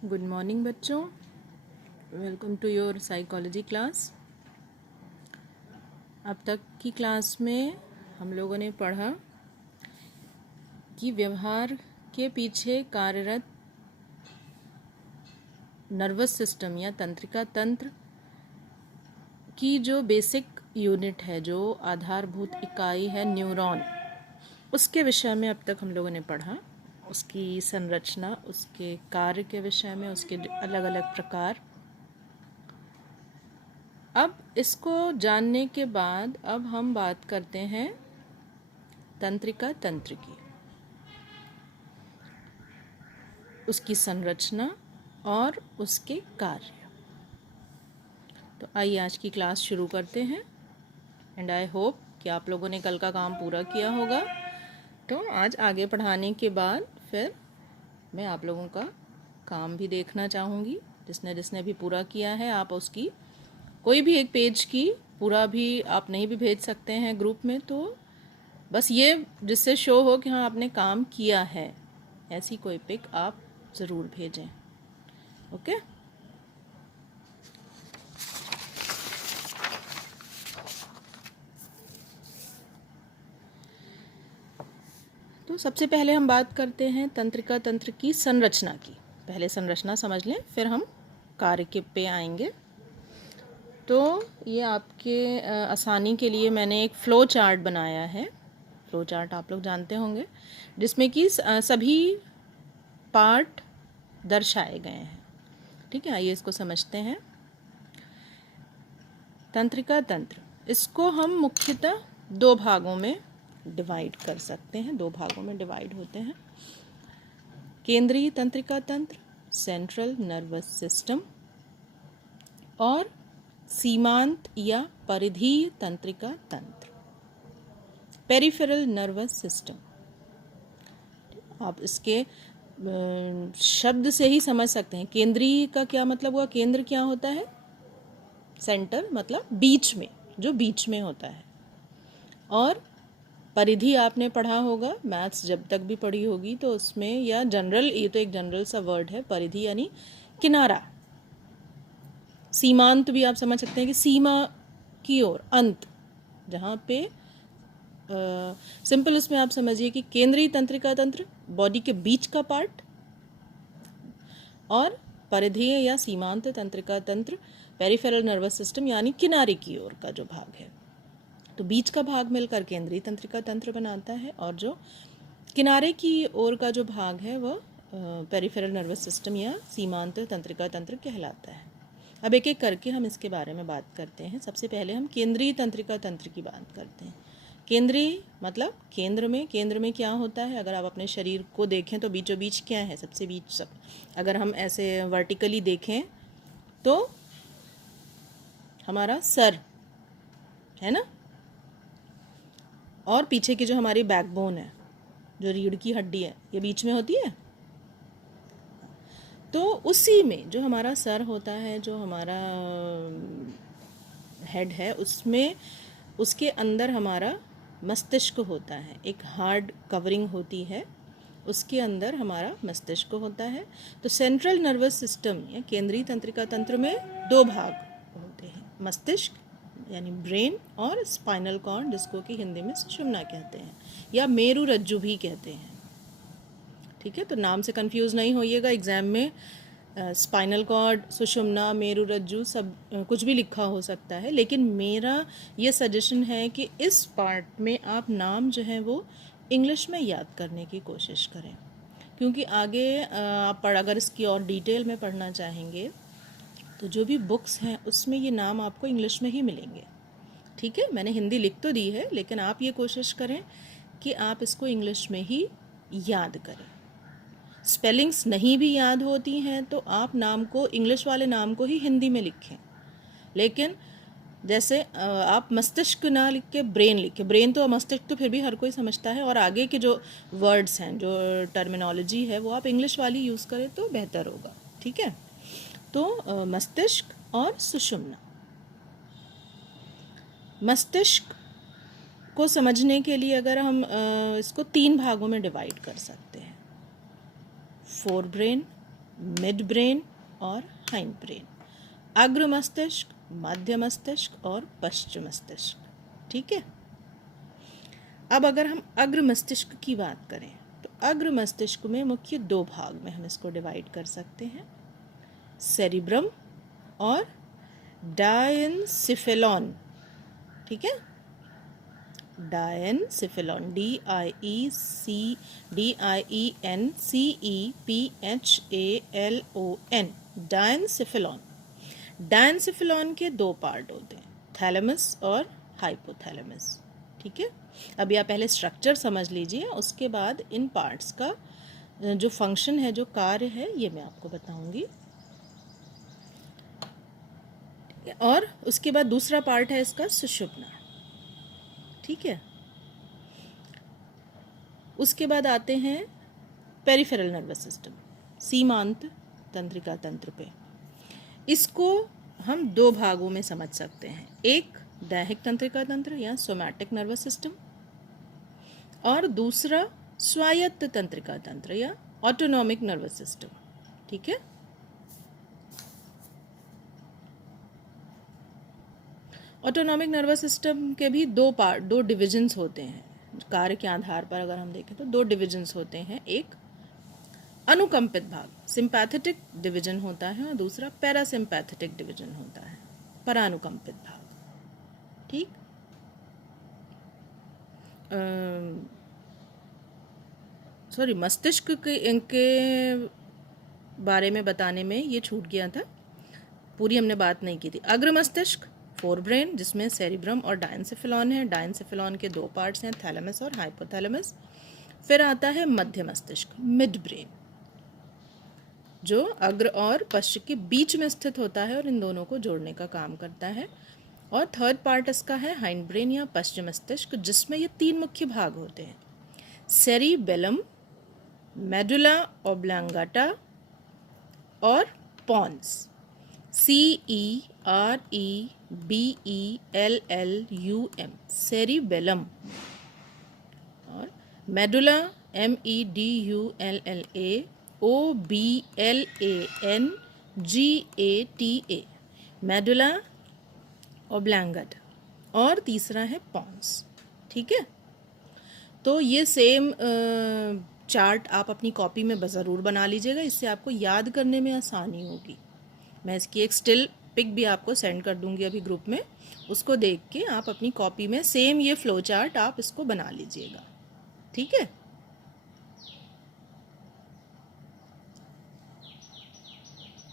Good morning बच्चों, welcome to your psychology class. अब तक की क्लास में हम लोगों ने पढ़ा कि व्यवहार के पीछे कार्यरत नर्वस सिस्टम या तंत्रिका तंत्र की जो बेसिक यूनिट है, जो आधारभूत इकाई है न्यूरॉन, उसके विषय में अब तक हम लोगों ने पढ़ा। उसकी संरचना, उसके कार्य के विषय में, उसके अलग अलग प्रकार। अब इसको जानने के बाद अब हम बात करते हैं तंत्रिका तंत्र की, उसकी संरचना और उसके कार्य। तो आइए आज की क्लास शुरू करते हैं। एंड आई होप कि आप लोगों ने कल का काम पूरा किया होगा। तो आज आगे पढ़ाने के बाद फिर मैं आप लोगों का काम भी देखना चाहूँगी। जिसने जिसने भी पूरा किया है, आप उसकी कोई भी एक पेज की पूरा भी आप नहीं भी भेज सकते हैं ग्रुप में, तो बस ये जिससे शो हो कि हाँ आपने काम किया है, ऐसी कोई पिक आप ज़रूर भेजें। ओके। तो सबसे पहले हम बात करते हैं तंत्रिका तंत्र की संरचना की। पहले संरचना समझ लें, फिर हम कार्य के पे आएंगे। तो ये आपके आसानी के लिए मैंने एक फ़्लो चार्ट बनाया है। फ़्लो चार्ट आप लोग जानते होंगे, जिसमें कि सभी पार्ट दर्शाए गए हैं। ठीक है, आइए इसको समझते हैं। तंत्रिका तंत्र, इसको हम मुख्यतः दो भागों में डिवाइड कर सकते हैं। दो भागों में डिवाइड होते हैं: केंद्रीय तंत्रिका तंत्र, सेंट्रल नर्वस सिस्टम, और सीमांत या परिधीय तंत्रिका तंत्र, पेरिफेरल नर्वस सिस्टम। आप इसके शब्द से ही समझ सकते हैं। केंद्रीय का क्या मतलब हुआ? केंद्र क्या होता है? सेंटर, मतलब बीच में, जो बीच में होता है। और परिधि आपने पढ़ा होगा, मैथ्स जब तक भी पढ़ी होगी तो उसमें, या जनरल, ये तो एक जनरल सा वर्ड है, परिधि यानी किनारा। सीमांत भी आप समझ सकते हैं कि सीमा की ओर, अंत, जहाँ पे सिंपल उसमें आप समझिए कि केंद्रीय तंत्रिका तंत्र बॉडी के बीच का पार्ट, और परिधीय या सीमांत तंत्रिका तंत्र पेरिफेरल नर्वस सिस्टम यानी किनारे की ओर का जो भाग है। तो बीच का भाग मिलकर केंद्रीय तंत्रिका तंत्र बनाता है, और जो किनारे की ओर का जो भाग है वह पेरिफेरल नर्वस सिस्टम या सीमांत तंत्रिका तंत्र कहलाता है। अब एक एक करके हम इसके बारे में बात करते हैं। सबसे पहले हम केंद्रीय तंत्रिका तंत्र की बात करते हैं। केंद्रीय मतलब केंद्र में क्या होता है? अगर आप अपने शरीर को देखें तो बीचों बीच क्या है? सबसे बीच सब, अगर हम ऐसे वर्टिकली देखें तो हमारा सर है ना, और पीछे की जो हमारी बैकबोन है, जो रीढ़ की हड्डी है, ये बीच में होती है। तो उसी में जो हमारा सर होता है, जो हमारा हेड है, उसमें, उसके अंदर हमारा मस्तिष्क होता है। एक हार्ड कवरिंग होती है, उसके अंदर हमारा मस्तिष्क होता है। तो सेंट्रल नर्वस सिस्टम या केंद्रीय तंत्रिका तंत्र में दो भाग होते हैं: मस्तिष्क यानी ब्रेन, और स्पाइनल कॉर्ड, जिसको कि हिंदी में सुषुम्ना कहते हैं या मेरु रज्जु भी कहते हैं। ठीक है, तो नाम से कंफ्यूज नहीं होइएगा। एग्जाम में स्पाइनल कॉर्ड, सुषुम्ना, मेरु रज्जु सब कुछ भी लिखा हो सकता है, लेकिन मेरा ये सजेशन है कि इस पार्ट में आप नाम जो है वो इंग्लिश में याद करने की कोशिश करें, क्योंकि आगे आप अगर इसकी और डिटेल में पढ़ना चाहेंगे तो जो भी बुक्स हैं उसमें ये नाम आपको इंग्लिश में ही मिलेंगे। ठीक है, मैंने हिंदी लिख तो दी है, लेकिन आप ये कोशिश करें कि आप इसको इंग्लिश में ही याद करें। स्पेलिंग्स नहीं भी याद होती हैं तो आप नाम को, इंग्लिश वाले नाम को ही हिंदी में लिखें। लेकिन जैसे आप मस्तिष्क ना लिख के ब्रेन लिखें। ब्रेन तो, मस्तिष्क तो फिर भी हर कोई समझता है, और आगे के जो वर्ड्स हैं, जो टर्मिनोलॉजी है, वो आप इंग्लिश वाली यूज़ करें तो बेहतर होगा। ठीक है, तो मस्तिष्क और सुषुम्ना। मस्तिष्क को समझने के लिए अगर हम इसको तीन भागों में डिवाइड कर सकते हैं: फोर ब्रेन, मिड ब्रेन और हाइंड ब्रेन, अग्र मस्तिष्क, मध्य मस्तिष्क और पश्च मस्तिष्क। ठीक है। अब अगर हम अग्र मस्तिष्क की बात करें तो अग्र मस्तिष्क में मुख्य दो भाग में हम इसको डिवाइड कर सकते हैं, सेरिब्रम और डायनसिफेलॉन। ठीक है, डायनसिफेलॉन, DIENCEPHALON, डायनसिफेलॉन। डायनसिफेलॉन के दो पार्ट होते हैं, थैलेमस और हाइपोथैलेमस। ठीक है, अभी आप पहले स्ट्रक्चर समझ लीजिए, उसके बाद इन पार्ट्स का जो फंक्शन है, जो कार्य है, ये मैं आपको बताऊंगी। और उसके बाद दूसरा पार्ट है इसका सुषुप्ना। ठीक है, उसके बाद आते हैं पेरिफेरल नर्वस सिस्टम, सीमांत तंत्रिका तंत्र पे। इसको हम दो भागों में समझ सकते हैं, एक दैहिक तंत्रिका तंत्र या सोमैटिक नर्वस सिस्टम, और दूसरा स्वायत्त तंत्रिका तंत्र या ऑटोनॉमिक नर्वस सिस्टम। ठीक है, ऑटोनॉमिक नर्वस सिस्टम के भी दो डिविजन्स होते हैं। कार्य के आधार पर अगर हम देखें तो दो डिविजन्स होते हैं, एक अनुकंपित भाग सिंपैथेटिक डिवीजन होता है और दूसरा पैरासिम्पैथेटिक डिवीजन होता है, परानुकंपित भाग। ठीक, सॉरी, मस्तिष्क के इनके बारे में बताने में ये छूट गया था, पूरी हमने बात नहीं की थी। अग्र मस्तिष्क, फोर ब्रेन, जिसमें सेरिब्रम और डायनसिफेलॉन है। डायनसिफेलॉन के दो पार्ट्स हैं, थैलेमस और हाइपोथैलेमस। फिर आता है मध्य मस्तिष्क, मिड ब्रेन, जो अग्र और पश्च के बीच में स्थित होता है और इन दोनों को जोड़ने का काम करता है। और थर्ड पार्ट इसका है हाइंड ब्रेन या पश्च मस्तिष्क, जिसमें ये तीन मुख्य भाग होते हैं, सेरिबेलम, मेडुला ऑब्लांगाटा और पॉन्स, CEREBELLUM, सेरिबेलम, और medulla MEDULA OBLANGATA, medulla oblongata, और तीसरा है पॉन्स। ठीक है, तो ये सेम चार्ट आप अपनी कॉपी में ज़रूर बना लीजिएगा, इससे आपको याद करने में आसानी होगी। मैं इसकी एक स्टिल पिक भी आपको सेंड कर दूंगी अभी ग्रुप में, उसको देख के आप अपनी कॉपी में सेम ये फ्लो चार्ट आप इसको बना लीजिएगा। ठीक है।